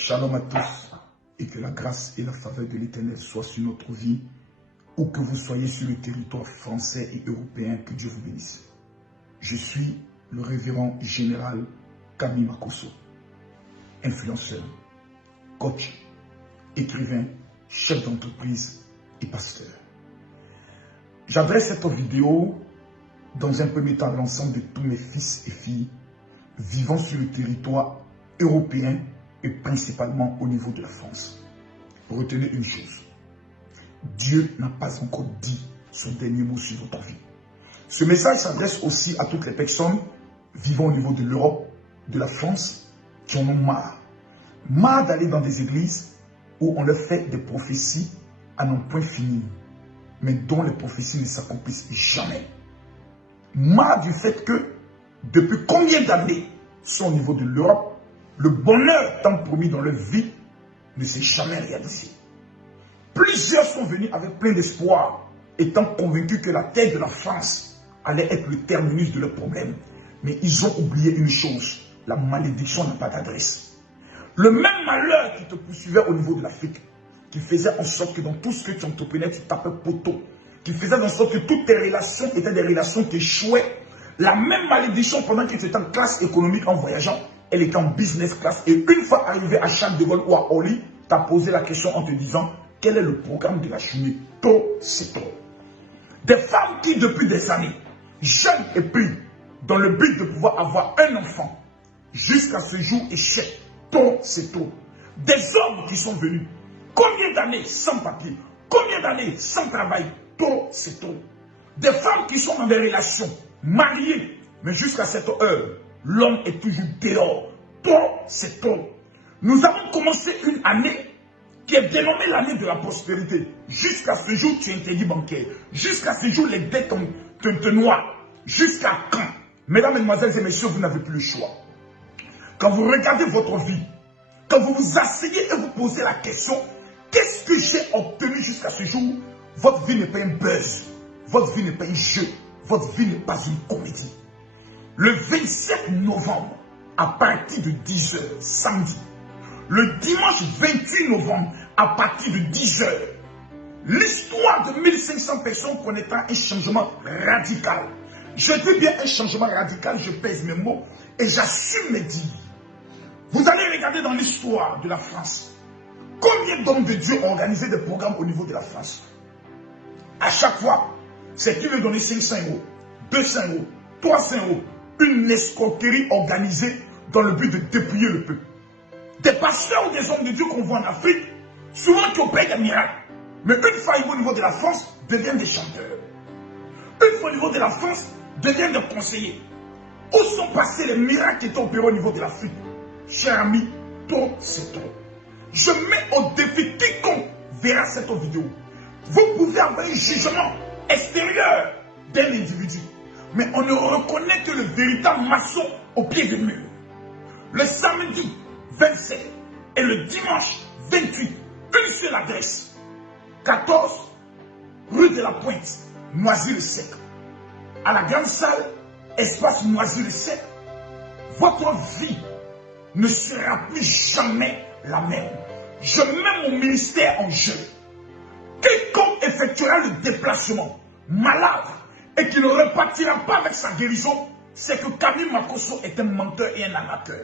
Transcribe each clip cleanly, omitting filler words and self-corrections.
Shalom à tous et que la grâce et la faveur de l'Éternel soient sur notre vie, où que vous soyez sur le territoire français et européen, que Dieu vous bénisse. Je suis le révérend général Kami Makosso, influenceur, coach, écrivain, chef d'entreprise et pasteur. J'adresse cette vidéo dans un premier temps à l'ensemble de tous mes fils et filles vivant sur le territoire européen et principalement au niveau de la France. Retenez une chose, Dieu n'a pas encore dit son dernier mot sur votre vie. Ce message s'adresse aussi à toutes les personnes vivant au niveau de l'Europe, de la France, qui en ont marre. Marre d'aller dans des églises où on leur fait des prophéties à non point fini, mais dont les prophéties ne s'accomplissent jamais. Marre du fait que, depuis combien d'années sont au niveau de l'Europe, le bonheur tant promis dans leur vie ne s'est jamais réalisé. Plusieurs sont venus avec plein d'espoir, étant convaincus que la terre de la France allait être le terminus de leurs problèmes. Mais ils ont oublié une chose, la malédiction n'a pas d'adresse. Le même malheur qui te poursuivait au niveau de l'Afrique, qui faisait en sorte que dans tout ce que tu entreprenais, tu tapais poteau, qui faisait en sorte que toutes tes relations étaient des relations qui échouaient, la même malédiction pendant que tu étais en classe économique en voyageant, elle était en business class. Et une fois arrivé à Charles de Gaulle ou à Orly, tu as posé la question en te disant quel est le programme de la journée. Trop, c'est trop. Des femmes qui depuis des années, jeunes et puis, dans le but de pouvoir avoir un enfant, jusqu'à ce jour échec. Trop, c'est trop. Des hommes qui sont venus, combien d'années sans papier, combien d'années sans travail. Trop, c'est trop. Des femmes qui sont dans des relations, mariées, mais jusqu'à cette heure, l'homme est toujours dehors. Trop, c'est trop. Nous avons commencé une année qui est dénommée l'année de la prospérité. Jusqu'à ce jour, tu es un crédit bancaire. Jusqu'à ce jour, les dettes te noient. Jusqu'à quand? Mesdames, Mesdemoiselles et Messieurs, vous n'avez plus le choix. Quand vous regardez votre vie, quand vous vous asseyez et vous posez la question, qu'est-ce que j'ai obtenu jusqu'à ce jour? Votre vie n'est pas un buzz. Votre vie n'est pas un jeu. Votre vie n'est pas une comédie. Le 27 novembre, à partir de 10 h, samedi, le dimanche 28 novembre, à partir de 10 h, l'histoire de 1500 personnes connaîtra un changement radical. Je dis bien un changement radical, je pèse mes mots et j'assume mes dires. Vous allez regarder dans l'histoire de la France, combien d'hommes de Dieu ont organisé des programmes au niveau de la France. À chaque fois, c'est qui veut donner 500 €, 200 €, 300 €. Une escroquerie organisée dans le but de dépouiller le peuple. Des pasteurs ou des hommes de Dieu qu'on voit en Afrique, souvent qui opèrent des miracles. Mais une fois au niveau de la France, deviennent des chanteurs. Une fois au niveau de la France, deviennent des conseillers. Où sont passés les miracles qui étaient opérés au niveau de l'Afrique? Cher ami, trop c'est trop. Je mets au défi quiconque verra cette vidéo. Vous pouvez avoir un jugement extérieur d'un individu, mais on ne reconnaît que le véritable maçon au pied du mur. Le samedi 27 et le dimanche 28, une seule adresse. 14 rue de la Pointe, Noisy-le-Sec. À la grande salle, espace Noisy-le-Sec, votre vie ne sera plus jamais la même. Je mets mon ministère en jeu. Quiconque effectuera le déplacement malade et qui ne repartira pas avec sa guérison, c'est que Kami Makosso est un menteur et un amateur.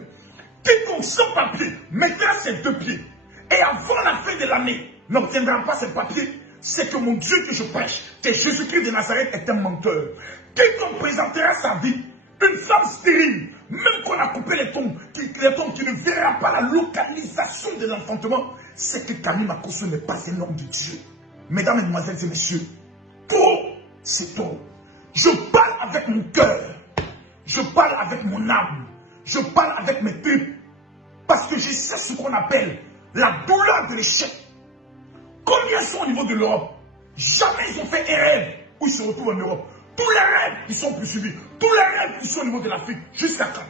Quiconque sans papier mettra ses 2 pieds et avant la fin de l'année n'obtiendra pas ses papiers, c'est que mon Dieu que je prêche, que Jésus-Christ de Nazareth est un menteur. Quiconque présentera sa vie, une femme stérile, même qu'on a coupé les tombes, qui ne verra pas la localisation de l'enfantement, c'est que Kami Makosso n'est pas un homme de Dieu. Mesdames, Mesdemoiselles et Messieurs, trop, c'est trop. Je parle avec mon cœur, je parle avec mon âme, je parle avec mes tripes, parce que je sais ce qu'on appelle la douleur de l'échec. Combien sont au niveau de l'Europe? Jamais ils ont fait un rêve où ils se retrouvent en Europe. Tous les rêves, ils sont poursuivis. Tous les rêves, ils sont au niveau de l'Afrique. Jusqu'à quand?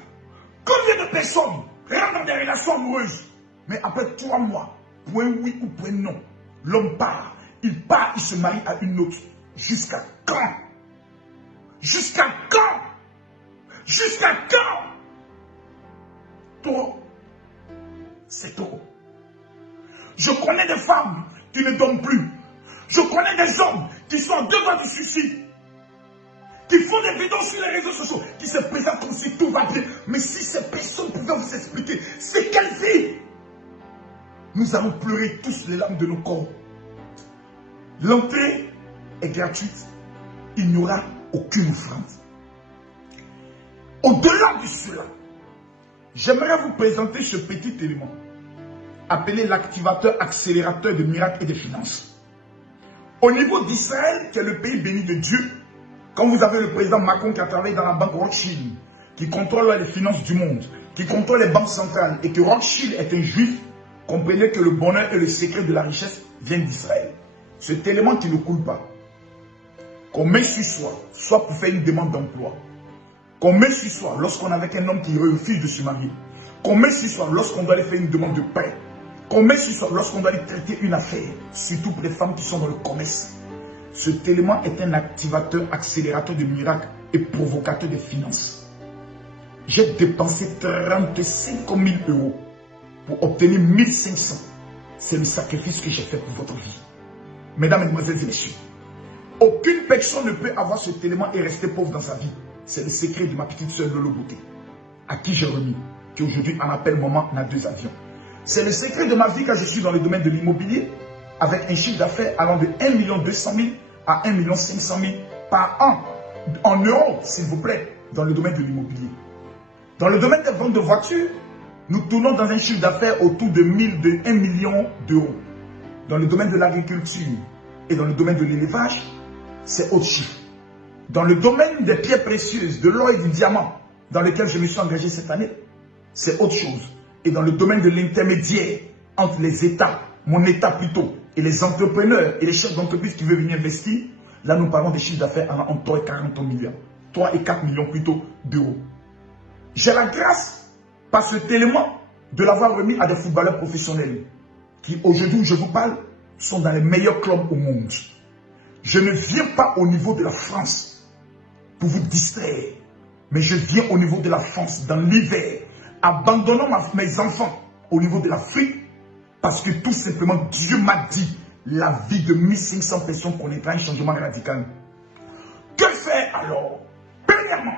Combien de personnes rentrent dans des relations amoureuses, mais après 3 mois, point oui ou point non, l'homme part. Il part, il se marie à une autre. Jusqu'à quand? Jusqu'à quand? Jusqu'à quand? Trop, c'est trop. Je connais des femmes qui ne dorment plus. Je connais des hommes qui sont en devoir du suicide, qui font des vidéos sur les réseaux sociaux, qui se présentent comme si tout va bien. Mais si ces personnes pouvaient vous expliquer c'est quelle vie, nous allons pleurer tous les larmes de nos corps. L'entrée est gratuite. Il n'y aura aucune offrande. Au-delà de cela, j'aimerais vous présenter ce petit élément appelé l'activateur accélérateur de miracles et de finances. Au niveau d'Israël, qui est le pays béni de Dieu, quand vous avez le président Macron qui a travaillé dans la banque Rothschild, qui contrôle les finances du monde, qui contrôle les banques centrales, et que Rothschild est un juif, comprenez que le bonheur et le secret de la richesse viennent d'Israël. Cet élément qui ne coule pas, qu'on met sur soi, soit pour faire une demande d'emploi, qu'on met sur soi lorsqu'on est avec un homme qui refuse de se marier, qu'on met sur soi lorsqu'on doit aller faire une demande de prêt, qu'on met sur soi lorsqu'on doit aller traiter une affaire, surtout pour les femmes qui sont dans le commerce. Cet élément est un activateur, accélérateur de miracles et provocateur de finances. J'ai dépensé 35 000 € pour obtenir 1500. C'est le sacrifice que j'ai fait pour votre vie. Mesdames, Mesdemoiselles et Messieurs, aucune personne ne peut avoir cet élément et rester pauvre dans sa vie. C'est le secret de ma petite sœur Lolo Beauté, à qui j'ai remis, qui aujourd'hui en appelle maman, on a 2 avions. C'est le secret de ma vie quand je suis dans le domaine de l'immobilier, avec un chiffre d'affaires allant de 1 200 000 à 1 500 000 par an, en euros, s'il vous plaît, dans le domaine de l'immobilier. Dans le domaine des ventes de voitures, nous tournons dans un chiffre d'affaires autour de 1 million d'euros. Dans le domaine de l'agriculture et dans le domaine de l'élevage, c'est autre chiffre. Dans le domaine des pierres précieuses, de l'or et du diamant, dans lequel je me suis engagé cette année, c'est autre chose. Et dans le domaine de l'intermédiaire entre les États, mon État plutôt, et les entrepreneurs et les chefs d'entreprise qui veulent venir investir, là nous parlons des chiffres d'affaires entre 3 et 40 millions, 3 et 4 millions plutôt d'euros. J'ai la grâce, par cet élément, de l'avoir remis à des footballeurs professionnels qui aujourd'hui où je vous parle, sont dans les meilleurs clubs au monde. Je ne viens pas au niveau de la France pour vous distraire, mais je viens au niveau de la France dans l'hiver, abandonnant mes enfants au niveau de l'Afrique, parce que tout simplement Dieu m'a dit, la vie de 1500 personnes connaîtra un changement radical. Que faire alors? Premièrement,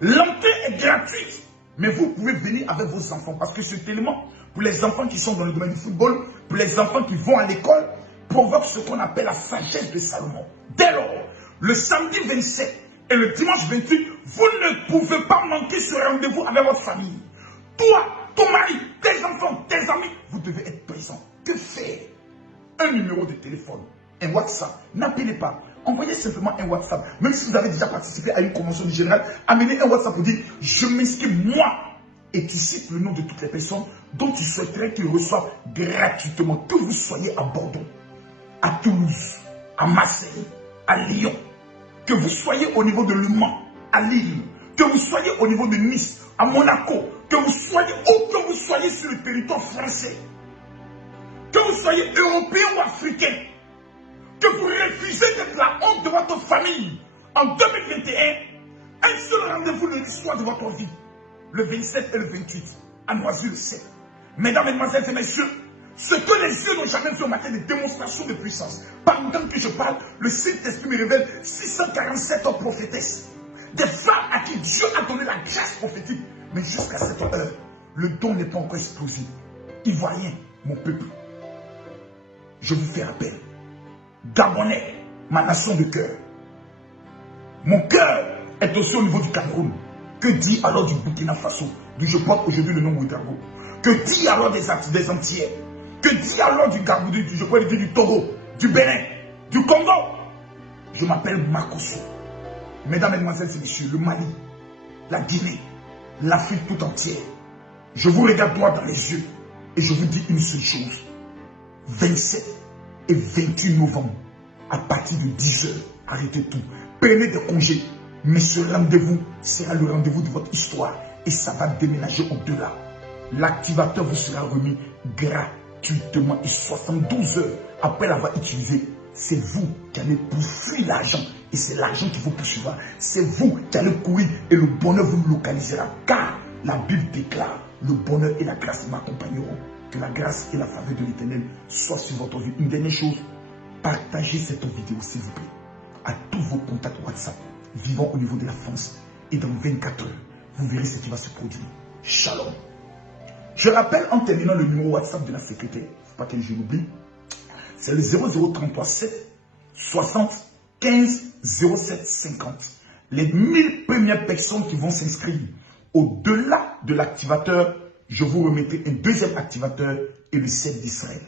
l'entrée est gratuite, mais vous pouvez venir avec vos enfants, parce que cet élément, pour les enfants qui sont dans le domaine du football, pour les enfants qui vont à l'école, provoque ce qu'on appelle la sagesse de Salomon. Dès lors, le samedi 27 et le dimanche 28, vous ne pouvez pas manquer ce rendez-vous avec votre famille. Toi, ton mari, tes enfants, tes amis, vous devez être présents. Que faire? Un numéro de téléphone, un WhatsApp. N'appelez pas. Envoyez simplement un WhatsApp. Même si vous avez déjà participé à une convention du général, amenez un WhatsApp pour dire « Je m'inscris moi ». Et tu cites le nom de toutes les personnes dont tu souhaiterais qu'ils reçoivent gratuitement. Que vous soyez à Bordeaux, à Toulouse, à Marseille, à Lyon, que vous soyez au niveau de Le Mans, à Lille, que vous soyez au niveau de Nice, à Monaco, que vous soyez où que vous soyez sur le territoire français, que vous soyez européen ou africain, que vous refusez d'être la honte de votre famille en 2021, un seul rendez-vous le soir de votre vie, le 27 et le 28, à Noisy-le-Sec. Mesdames, Mesdemoiselles et Messieurs, ce que les yeux n'ont jamais vu au matin, des démonstrations de puissance. Pendant que je parle, le Saint-Esprit me révèle 647 prophétesses. Des femmes à qui Dieu a donné la grâce prophétique. Mais jusqu'à cette heure, le don n'est pas encore explosé. Ivoirien, mon peuple, je vous fais appel. Gabonais, ma nation de cœur. Mon cœur est aussi au niveau du Cameroun. Que dit alors du Burkina Faso, d'où je porte aujourd'hui le nom Ouedraogo? Que dit alors des Antillais? Que dit alors du Gabon, je pourrais dire du Togo, du Bénin, du Congo? Je m'appelle Makosso. Mesdames, Mesdemoiselles et Messieurs, le Mali, la Guinée, l'Afrique tout entière. Je vous regarde droit dans les yeux et je vous dis une seule chose. 27 et 28 novembre, à partir de 10 h, arrêtez tout. Prenez des congés. Mais ce rendez-vous sera le rendez-vous de votre histoire et ça va déménager au-delà. L'activateur vous sera remis gratuitement et 72 heures après l'avoir utilisé. C'est vous qui allez poursuivre l'argent et c'est l'argent qui vous poursuivra. C'est vous qui allez courir et le bonheur vous localisera. Car la Bible déclare, le bonheur et la grâce m'accompagneront Que la grâce et la faveur de l'Éternel soient sur votre vie. Une dernière chose, partagez cette vidéo, s'il vous plaît, à tous vos contacts WhatsApp vivant au niveau de la France. Et dans 24 heures, vous verrez ce qui va se produire. Shalom. Je rappelle en terminant le numéro WhatsApp de la secrétaire, il ne faut pas que je l'oublie. C'est le 0033 7 60 15 07 50. Les 1000 premières personnes qui vont s'inscrire au-delà de l'activateur, je vous remettrai un deuxième activateur et le 7 d'Israël.